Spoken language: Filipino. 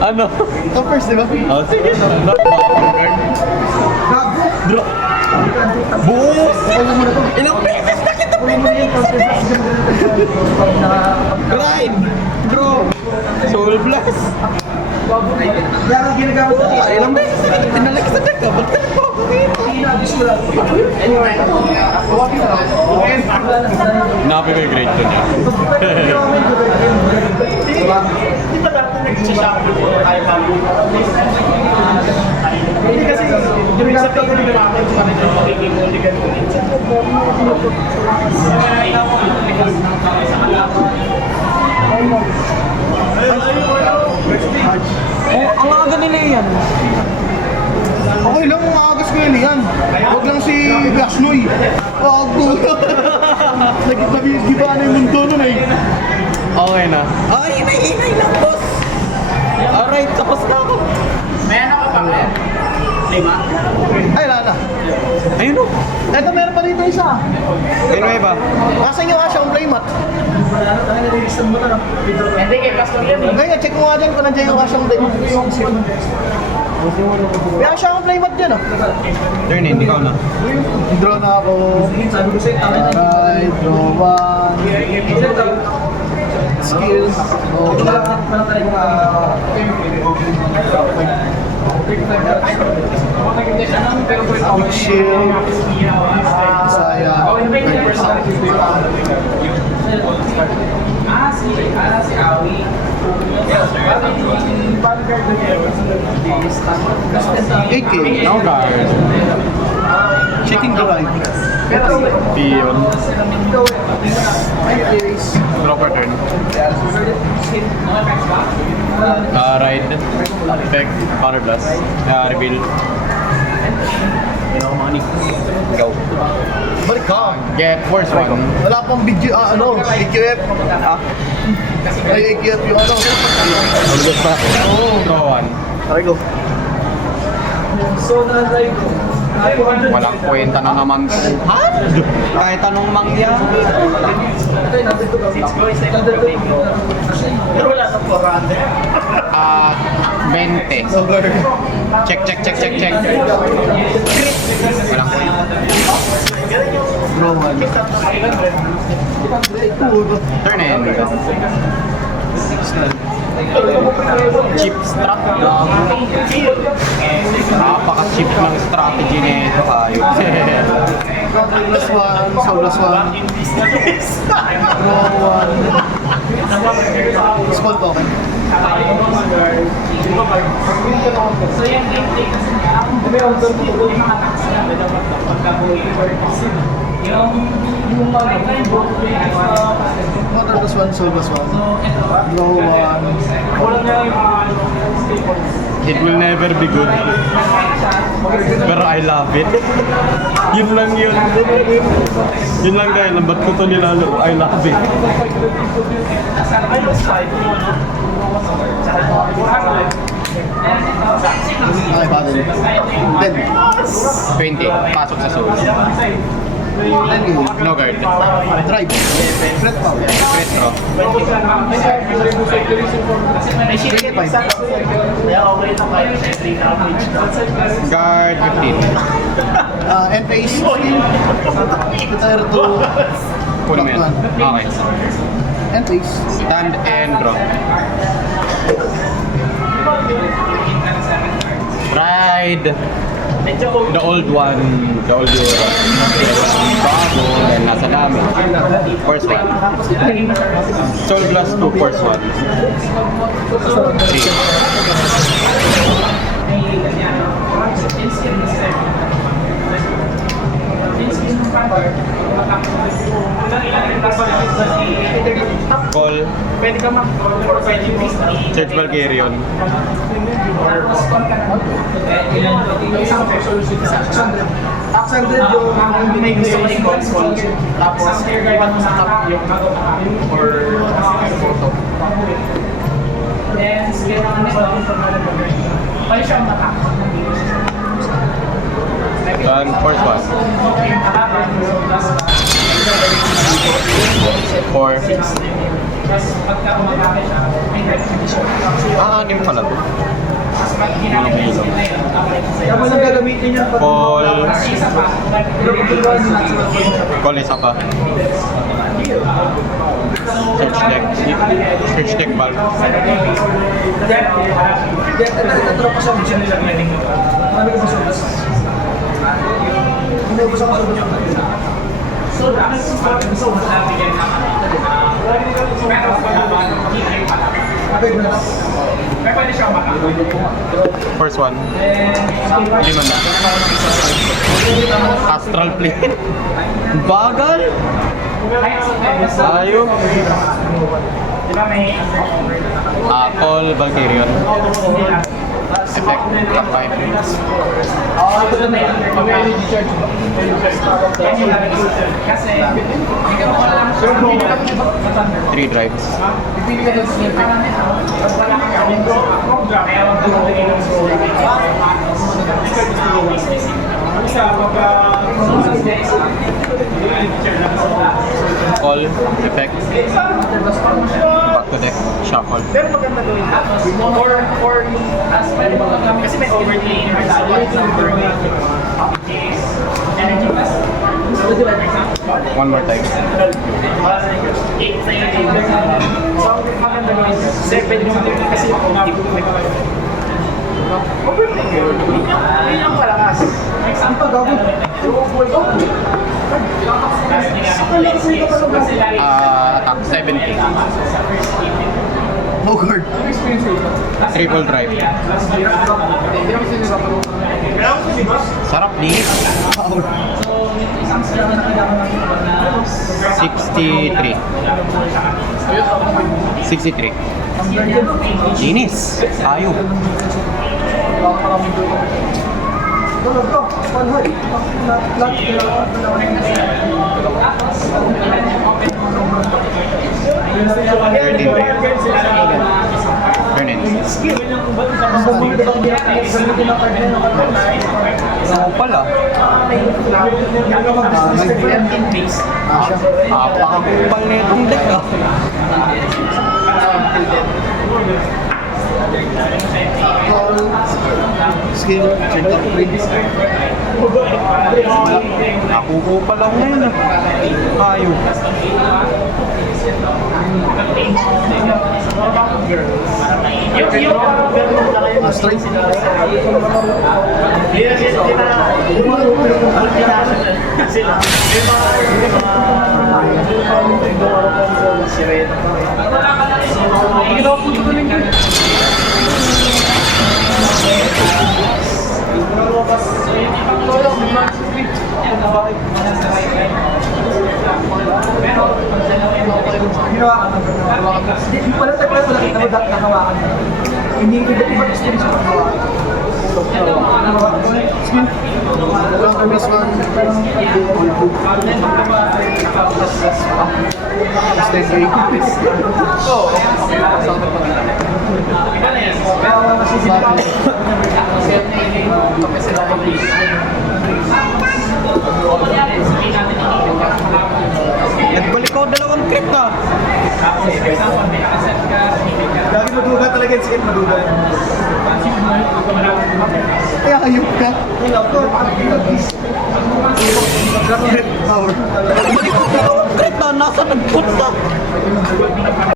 Ano? Ito first, di ba? Oh, sige. Bro. Buos! Ilang beses na kita Grind! Bro! Soul Blast! Ilang beses na kita tinalik sa deck. Ba't ka Napi ko yung grade ko niya. Di ba dati nagsishopping ko tayo bago? Hindi kasi dumigamit ako ng gamit sa kanila yung magiging uligan ulit. Ang aga nila yan. Okay lang kung aagas ko yun yan. Huwag lang si Gasnoy. Bago. Nag-giba na yung mundo nun eh. Okay na. Ay, hinay lang, boss! Alright, tapos na ako. May ano ka pang lima? Ay, lala. Ayun o. Eto, meron pa dito isa. Ano ba? Nasaan yung asyang playmat? Hindi, kay Pastor yan eh. Ngayon, check mo nga dyan kung nandiyan yung asyang playmat. May asyang playmat dyan ah. Turn in, ikaw na. Draw na ako. Alright, draw one. Skills. Big shield. Saya. Si Awi. 8K. No guard. Checking the right. Pion. Draw per turn. Ride. Effect. Counter blast. Reveal. Go. Balik ka. Get first one. Wala pang video, AQF. Ay, AQF yung ano. Algot pa. Draw one. Okay, go. Walang kwenta na naman. Kahit anong mangyari. Pero wala sa 400. 20. Check. Walang kwenta. Draw one. Turn in. Chip strat. Napaka-chip ng strategy nito kayo. Plus one, so plus one. Draw one. Small token. So yung intake kasi yung mga tax na dapat pagkabuhay yung pipeline book Water plus one, soul plus one. Draw one. walang na yung mga It will never be good. Pero I love it. Yun lang yun. Yun lang guys, ba't ko to nilalo? I love it. Okay, battle. 10. 20. Pasok sa soul. 10K. No guard. Drive. Fret power. Retro. Guard 15. End phase. Retire to Puno mo yan. Okay. end phase. Stand and draw. Ride. The old one. The old Euro. Bago. Then nasa namin. First one. Soul Blast 2. First one. 3. Call. Pwede ka mag-call or pwede yung Search Valkyrion. isang resolution sa 600 yung may gusto ko yung call. Tapos, iwan mo sa top yung or photo. Then, skill naman ito. Pwede siyang matak. Then first one. 4. Tapos pagka umakake siya, may recognition. Anim pala to. Mas ginamit na yun. Kaya mo lang gagamitin yan pag Call. Isa pa, Call isa pa. Search deck. Search deck valve. Nagtatrap pa siya ng siya. Marami ka ba sodas? Hindi ko sa sodas. So, pero pwede siya makakawin. First one. Lima na. Astral plane. Bagal. Ayop. Diba may Call Valkyrion. Effect. Top 5. kasi 3 drives. Call. Effect. Back to deck. Shuffle. Pero maganda gawin for yung kasi may overlay number energy pass. One more time. 8 na yun. So, maganda gawin 7 yung kasi overlay yun. Yun yung palakas. Example, gawin. Attack 7K. No guard. Triple drive. Sarap ni. 63. 63. Linis. Ayun. Bro, panhoy. Turn in. Ako pala. Napakakupal na itong deck ah. Skill, check out previous. Nakukupal ako ngayon ah. Ayun. Straight. Wala tayo pala nakita mo dati nakawakan. Hindi ko iba't experience ko nakawakan. Skill. Walang miss one. Stay safe. Nagbalik ako 2 trip na. Lagi maduga talaga yung skip, maduga. Kaya ayok ka. Power. Nagbalik ako 2 trip na. Nasa nagpunta.